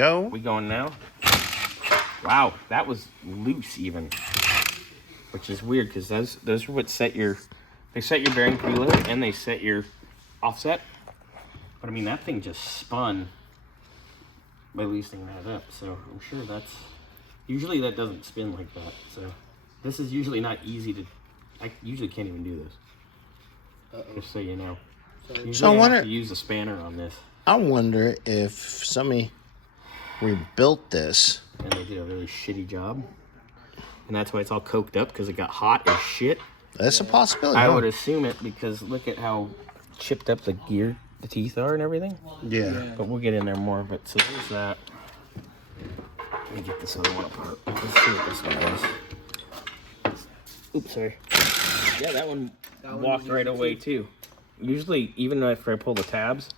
Go. We going now? Wow, that was loose even, which is weird because those are what set your bearing preload and they set your offset. But I mean that thing just spun by loosening that up, so I'm sure that's usually that doesn't spin like that. So this is usually not easy to. I usually can't even do this. Just so you know. So I have to use a spanner on this. I wonder if somebody rebuilt this. And they did a really shitty job. And that's why it's all coked up, because it got hot as shit. That's a possibility. I would assume it, because look at how chipped up the teeth are and everything. Yeah. But we'll get in there more. But so there's that. Let me get this other one apart. Let's see what this one is. Oops, sorry. Yeah, that one walked right away too. Usually, even after I pull the tabs,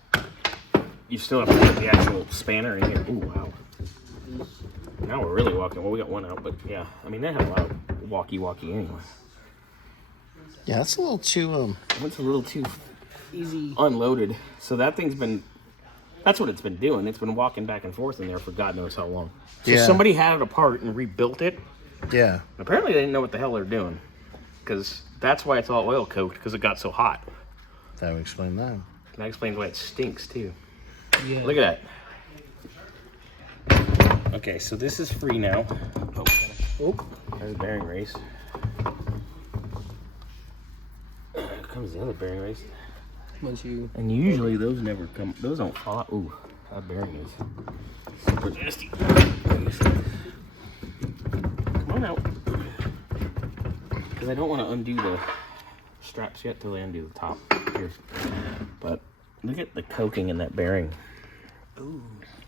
you still have to put the actual spanner in here. Ooh, wow. Now we're really walking. Well, we got one out, but yeah. I mean, they have a lot of walkie anyway. Yeah, that's a little too, It's a little too easy unloaded. So that thing's been, that's what it's been doing. It's been walking back and forth in there for God knows how long. So somebody had it apart and rebuilt it. Yeah. Apparently they didn't know what the hell they're doing. Because that's why it's all oil coked, because it got so hot. That would explain that. And that explains why it stinks too. Yeah. Look at that. Okay, so this is free now. Oh, there's a bearing race. Here comes the other bearing race. And usually those never come. Those don't fall out. Ooh, that bearing is super nasty. Come on out. Because I don't want to undo the straps yet till I undo the top here. But look at the coking in that bearing. Ooh,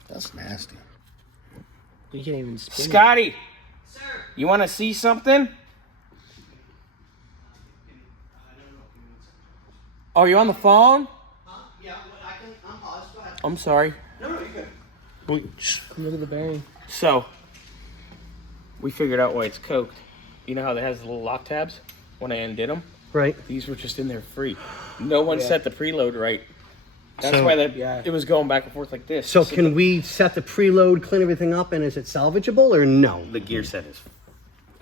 that's nasty. You can't even spin Scotty, it. Sir. You want to see something? Oh, you on the phone? Yeah, I'm paused. Go ahead. I'm sorry. No, you're good. Look at the bearing. So, we figured out why it's coked. You know how it has the little lock tabs? When I undid them? Right. These were just in there free. No one set the preload right. That's why it was going back and forth like this. So can we set the preload, clean everything up, and is it salvageable or no? The gear set is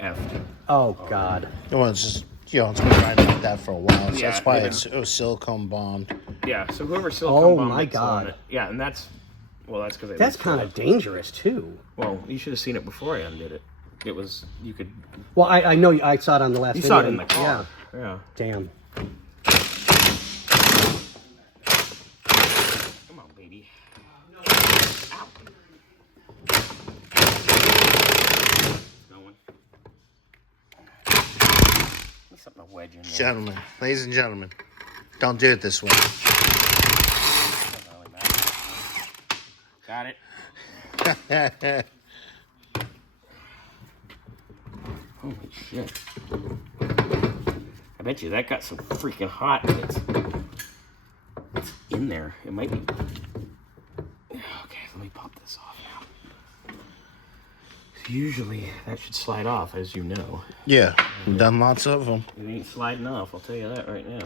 effed. Oh, God. Well, it's just, it's been riding like that for a while. So Yeah, that's why yeah. it was silicone bombed. Yeah, so whoever silicone bombed my it's on God. it. Yeah, and that's because That's kind of dangerous, too. Well, you should have seen it before I undid it. It was, you could... Well, I know I saw it on the last You video. saw it in the car. Yeah. Damn. Come on, baby. Ow. Going. There's something to wedge in there. Gentlemen, ladies and gentlemen, don't do it this way. Doesn't really matter. Got it. Holy shit. I bet you that got so freaking hot. It's in there. It might be. Okay, let me pop this off now. Usually that should slide off, as you know. Yeah, we've done lots of them. It ain't sliding off, I'll tell you that right now.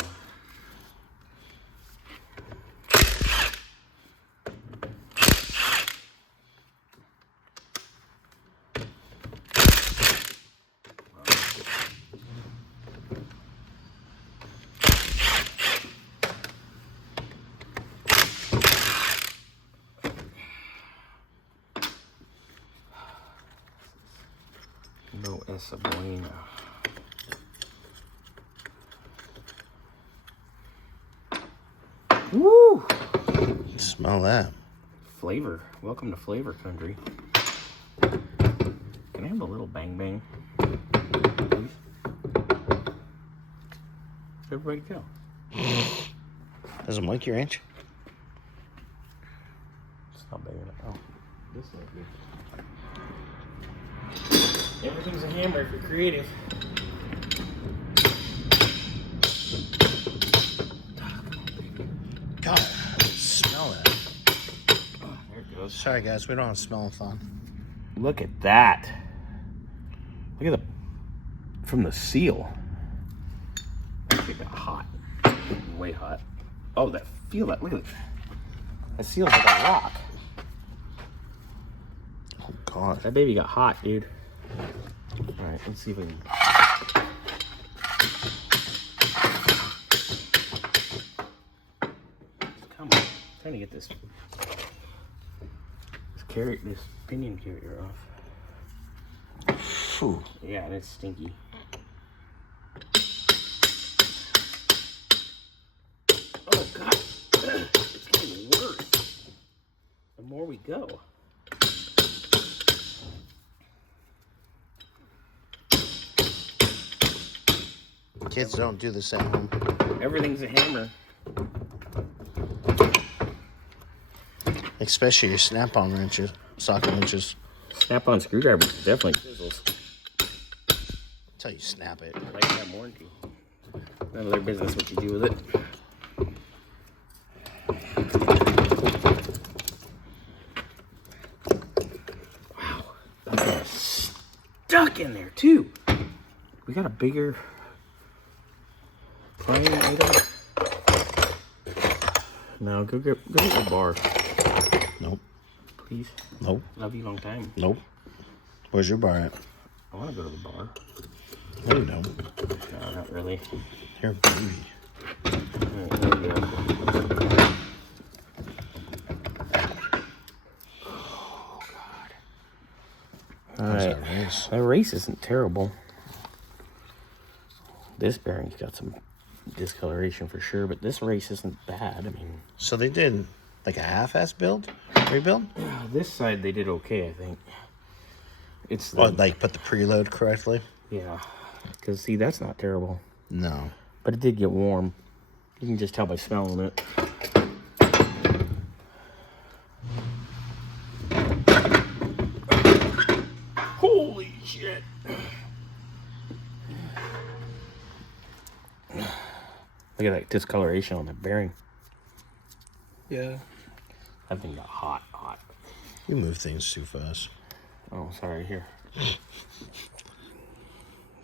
No esa buena. Woo! Smell that. Flavor. Welcome to flavor country. Can I have a little bang bang? Please? Everybody go. Doesn't like your inch? It's not big enough. Oh, this might be. Everything's a hammer if you're creative. God, smell that. Oh, there it goes. Sorry, guys, we don't have smelling fun. Look at that. Look at from the seal. Actually got hot. Way hot. Oh, feel that. Look at it. That seal's like a rock. hot. That baby got hot, dude. All right, let's see if we can. Come on, I'm trying to get this pinion carrier off. Phew. Yeah, and it's stinky. Oh God, it's getting worse the more we go. Kids don't do this at home. Everything's a hammer. Especially your snap-on wrenches, socket wrenches. Snap-on screwdriver definitely fizzles. That's how you snap it. Lifetime warranty. None of their business what you do with it. Wow, that thing is stuck in there too. We got a bigger prying item. No, go get your bar, Nope. please. Nope. Love you long time. Nope. Where's your bar at? I want to go to the bar. No, you don't. No, not really. You're a baby. Alright, here we go. Oh, God. Alright. That race isn't terrible. This bearing's got some discoloration for sure, but this race isn't bad. I mean, So they did like a half-ass rebuild? this side they did okay, I think. It's the, Or like put the preload correctly? yeah, because see, that's not terrible, No. but it did get warm. You can just tell by smelling it. Holy shit! Look at that discoloration on the bearing. Yeah. That thing got hot. You move things too fast. Oh, sorry, here.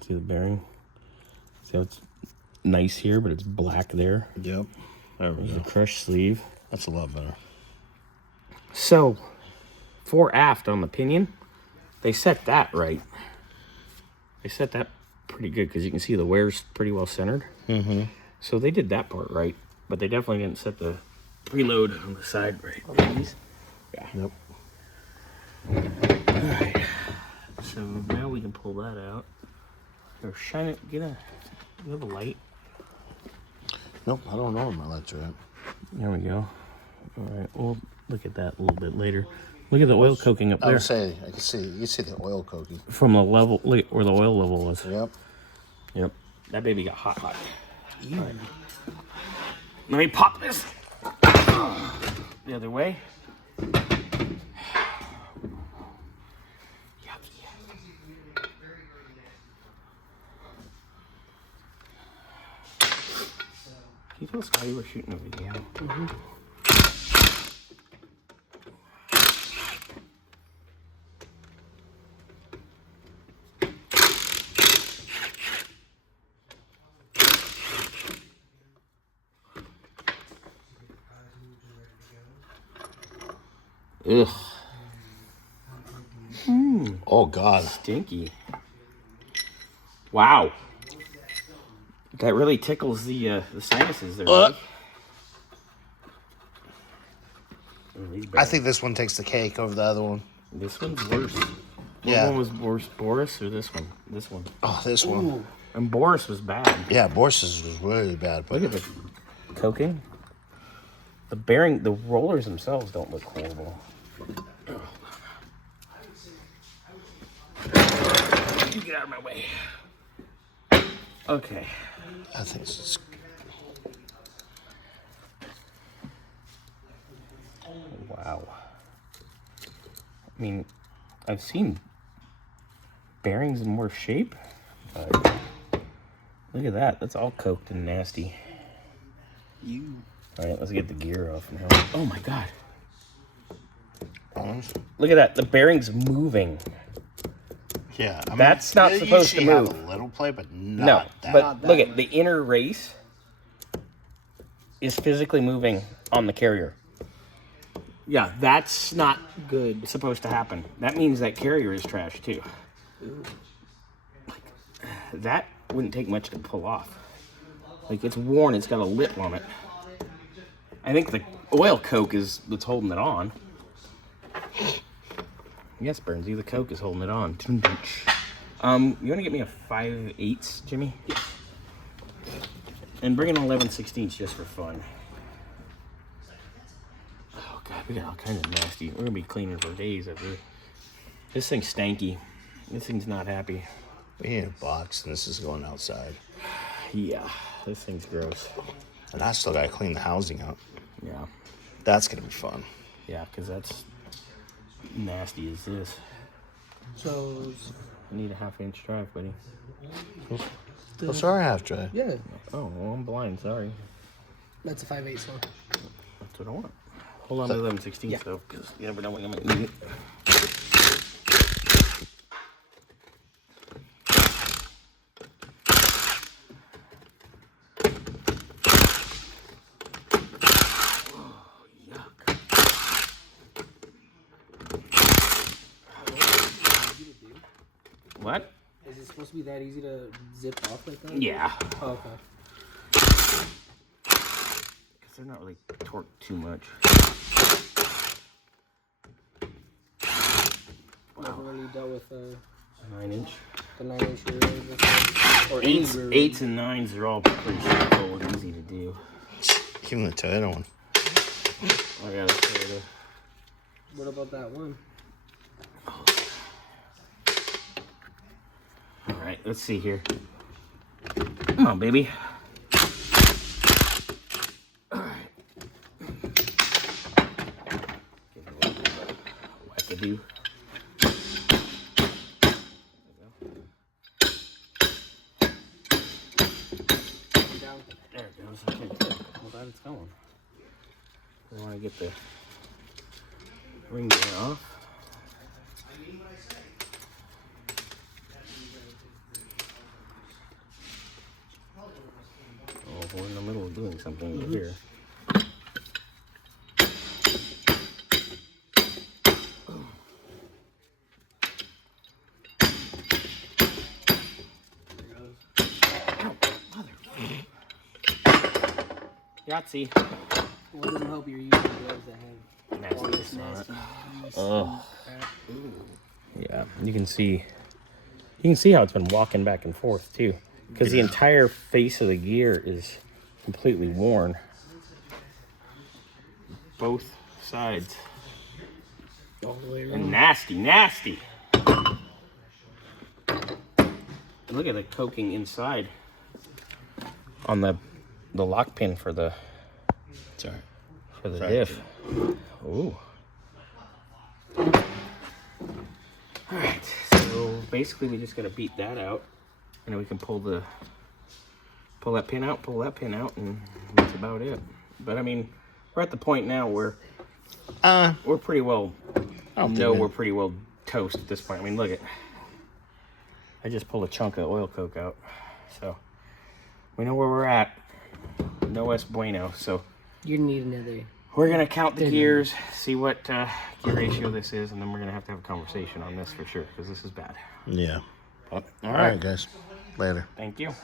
See the bearing? See how it's nice here, but it's black there? Yep. There we There's go. a crushed sleeve. That's a lot better. So, fore aft on the pinion, they set that right. They set that pretty good because you can see the wear's pretty well centered. Mm-hmm. So they did that part right, but they definitely didn't set the preload on the side right. These? Yeah. Yep. Alright. So now we can pull that out. Or shine it, you have a light? Nope, I don't know where my lights are at. There we go. Alright, we'll look at that a little bit later. Look at the oil coking up I there. would say, you can see the oil coking. From the level, look at where the oil level was. Yep. Yep. That baby got hot. Right. Let me pop this the other way. Can you tell Scotty we're shooting a video? Mm-hmm. Ugh. Oh, God. Stinky. Wow. That really tickles the sinuses there. Buddy. I think this one takes the cake over the other one. This one's worse. Yeah. What one was worse, Boris or this one? This one. Oh, this one. And Boris was bad. Yeah, Boris's was really bad. But Look at the coking. The bearing, the rollers themselves don't look horrible. You get out of my way. Okay. I think it's... Wow. I mean, I've seen bearings in worse shape, but look at that. That's all coked and nasty. All right, let's get the gear off now. Oh my God. Look at that. The bearing's moving. Yeah. I mean, That's not you supposed to usually have move. a little play, but No, not that. but look at the inner race is physically moving on the carrier. Yeah, that's not Good. supposed to happen. That means that carrier is trash too. Like, that wouldn't take much to pull off. Like, it's worn, it's got a lip on it. I think the oil coke is what's holding it on. Yes, Burnsy, the coke is holding it on. You want to get me a 5/8, Jimmy? Yes. And bring an 11/16 just for fun. Oh God, we got all kinds of nasty. We're gonna be cleaning for days of this. This thing's stanky. This thing's not happy. We need a box, and this is going outside. Yeah, this thing's gross. And I still gotta clean the housing up. Yeah, That's gonna be fun. yeah, because that's nasty as this. So, I need a 1/2-inch drive, buddy. What's our half drive? yeah, Oh, well, I'm blind. Sorry. that's a 5/8 one. That's what I want. Hold on to 11/16 though, because you never know when you might need it. What? Is it supposed to be that easy to zip off like that? Yeah. Oh, okay. Because they're not really torqued too much. Never really dealt with 9-inch. the 9-inch rear before. Or any rear. 8s and 9s are all pretty simple and easy to do. Even the Toyota one. I got a Toyota. What about that one? All right, let's see here. Come on, baby. All right. Give it a little wackadoo. Down. There it goes. Okay, good. I'm glad it's going. I want to get the ring gear off. Oh, we're in the middle of doing something over here. Yahtzee. Well, it doesn't help you're using gloves that have all this Nasty. nasty. Oh. Yeah, you can see how it's been walking back and forth too, because the entire face of the gear is completely worn. Both sides. All the way And around. nasty, nasty. And look at the coking inside on the lock pin for the Sorry. diff. Ooh. Alright, so basically we just gotta beat that out, and then we can pull that pin out, and that's about it. But I mean, we're at the point now where we're pretty well we're pretty well toast at this point. I mean, look at, I just pulled a chunk of oil coke out, so we know where we're at. No es bueno. So You need another. we're gonna count the gears, see what gear ratio this is, and then we're gonna have to have a conversation on this for sure, because this is bad. Yeah. But, All right, guys. Later. Thank you.